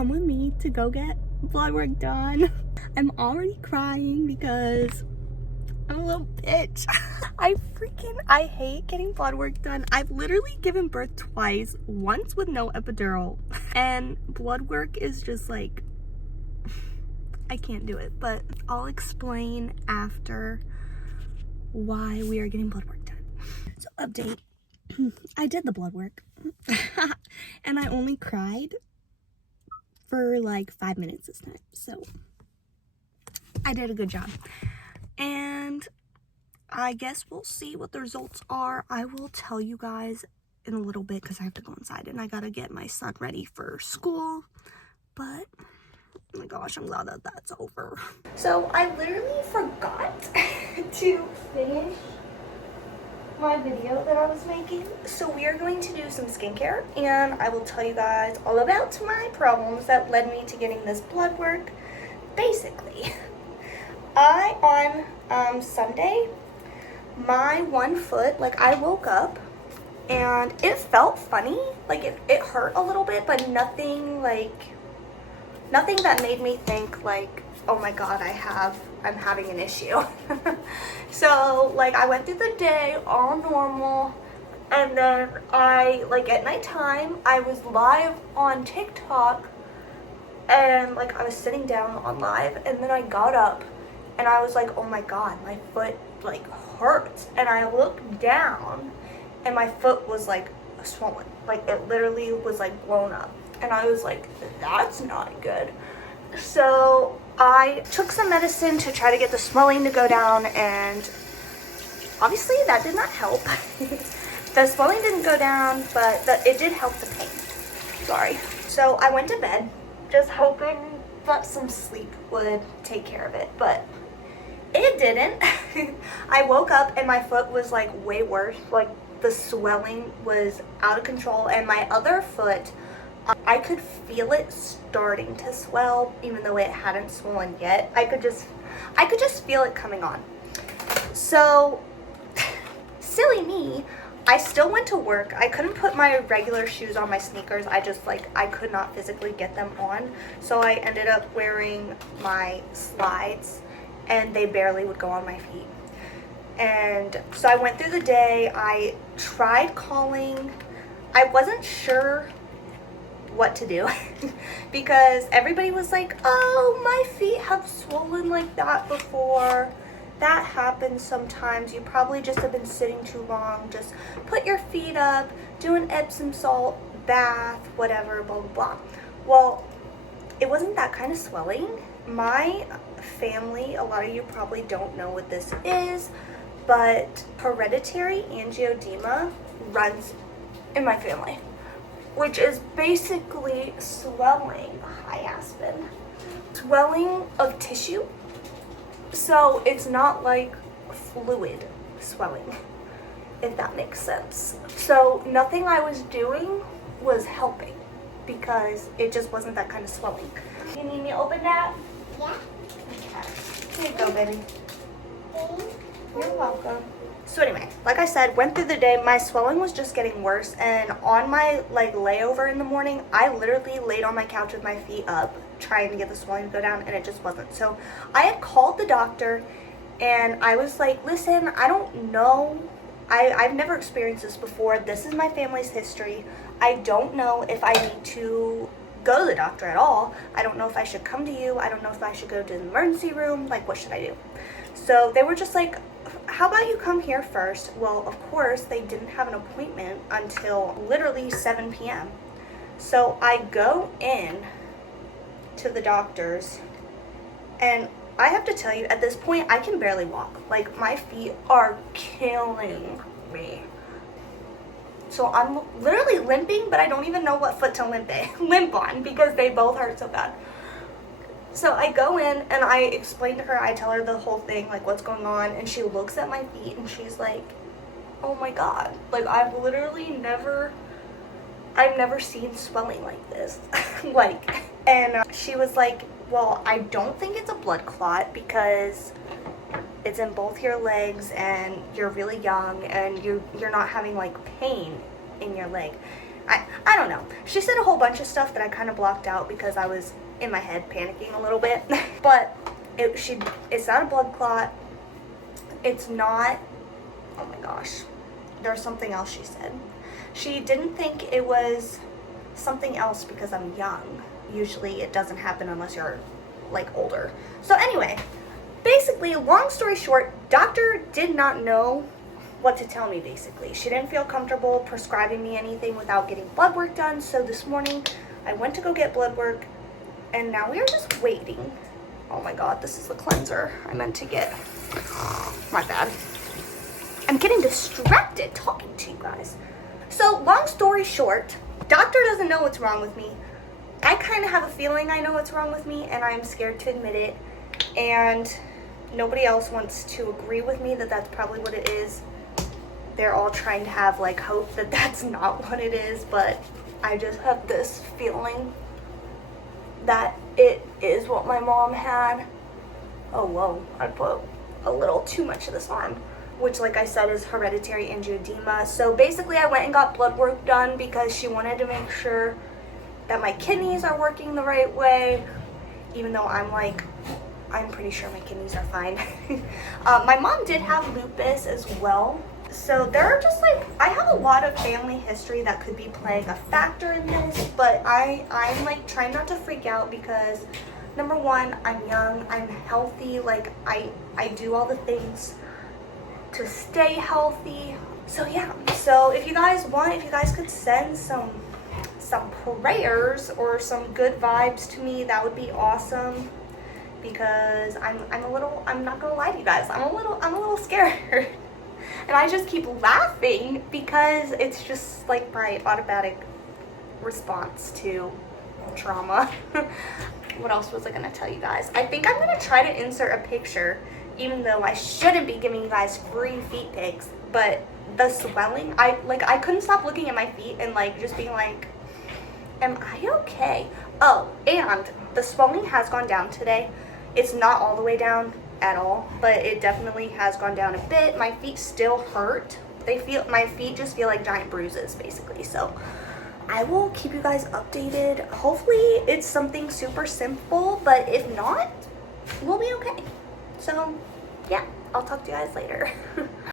come with me to go get blood work done. I'm already crying because I'm a little bitch. I hate getting blood work done. I've literally given birth twice, once with no epidural, and blood work is just like, I can't do it. But I'll explain after why we are getting blood work done. So update, I did the blood work and I only cried for like 5 minutes this time, so I did a good job. And I guess we'll see what the results are. I will tell you guys in a little bit because I have to go inside and I gotta get my son ready for school. But oh my gosh, I'm glad that that's over. So I literally forgot to finish my video that I was making. So we are going to do some skincare and I will tell you guys all about my problems that led me to getting this blood work. Basically, on Sunday, my one foot, like I woke up and it felt funny, like it hurt a little bit, but nothing that made me think like, oh my god, I'm having an issue. So like I went through the day all normal, and then at nighttime I was live on TikTok, and like I was sitting down on live, and then I got up and I was like, oh my god, my foot like hurts, and I looked down and my foot was like swollen, like it literally was like blown up, and I was like, that's not good. So I took some medicine to try to get the swelling to go down, and obviously that did not help. The swelling didn't go down, but it did help the pain. Sorry. So I went to bed just hoping that some sleep would take care of it, but it didn't. I woke up and my foot was like way worse. Like the swelling was out of control, and my other foot, I could feel it starting to swell even though it hadn't swollen yet. I could just feel it coming on. So silly me, I still went to work. I couldn't put my regular shoes on, my sneakers. I could not physically get them on. So I ended up wearing my slides, and they barely would go on my feet. And so I went through the day. I tried calling. I wasn't sure what to do because everybody was like, oh, my feet have swollen like that before. That happens sometimes. You probably just have been sitting too long. Just put your feet up, do an Epsom salt bath, whatever, blah, blah, blah. Well, it wasn't that kind of swelling. My family, a lot of you probably don't know what this is, but hereditary angioedema runs in my family, which is basically swelling, hi Aspen, swelling of tissue. So it's not like fluid swelling, if that makes sense. So nothing I was doing was helping because it just wasn't that kind of swelling. You need me to open that? Yeah. Okay. Here you go, baby. You're welcome. So anyway, like I said, went through the day. My swelling was just getting worse, and on my layover in the morning, I literally laid on my couch with my feet up trying to get the swelling to go down, and it just wasn't. So I had called the doctor and I was like, listen, I don't know. I've never experienced this before. This is my family's history. I don't know if I need to go to the doctor at all. I don't know if I should come to you. I don't know if I should go to the emergency room. Like, what should I do? So they were just like, how about you come here first? Well, of course, they didn't have an appointment until literally 7 p.m. So I go in to the doctor's, and I have to tell you, at this point, I can barely walk. Like, my feet are killing me. So I'm literally limping, but I don't even know what foot to limp on because they both hurt so bad. So I go in and I explain to her, I tell her the whole thing, like what's going on, and she looks at my feet and she's like, oh my god, like I've never seen swelling like this. And she was like, well, I don't think it's a blood clot because it's in both your legs and you're really young and you're not having like pain in your leg. I don't know. She said a whole bunch of stuff that I kind of blocked out because I was in my head panicking a little bit. But it's not a blood clot. It's not, oh my gosh, there's something else she said. She didn't think it was something else because I'm young. Usually it doesn't happen unless you're like older. So anyway, basically, long story short, doctor did not know what to tell me basically. She didn't feel comfortable prescribing me anything without getting blood work done. So this morning I went to go get blood work and now we are just waiting. Oh my God, this is the cleanser I meant to get. My bad. I'm getting distracted talking to you guys. So long story short, doctor doesn't know what's wrong with me. I kind of have a feeling I know what's wrong with me and I'm scared to admit it. And nobody else wants to agree with me that that's probably what it is. They're all trying to have like hope that that's not what it is, but I just have this feeling that it is what my mom had. Oh whoa, I put a little too much of this on, which like I said is hereditary angioedema. So basically I went and got blood work done because she wanted to make sure that my kidneys are working the right way, even though I'm pretty sure my kidneys are fine. My mom did have lupus as well. So there are just like, I have a lot of family history that could be playing a factor in this, but I'm like trying not to freak out because number one, I'm young, I'm healthy, like I do all the things to stay healthy. So yeah, so if you guys could send some prayers or some good vibes to me, that would be awesome. Because I'm not gonna lie to you guys, I'm a little scared. And I just keep laughing because it's just like my automatic response to trauma. What else was I gonna tell you guys? I think I'm gonna try to insert a picture, even though I shouldn't be giving you guys free feet pics, but the swelling, I couldn't stop looking at my feet and like just being like, am I okay? Oh, and the swelling has gone down today. It's not all the way down at all, but it definitely has gone down a bit. My feet still hurt. My feet just feel like giant bruises basically. So I will keep you guys updated. Hopefully it's something super simple, but if not, we'll be okay. So yeah, I'll talk to you guys later.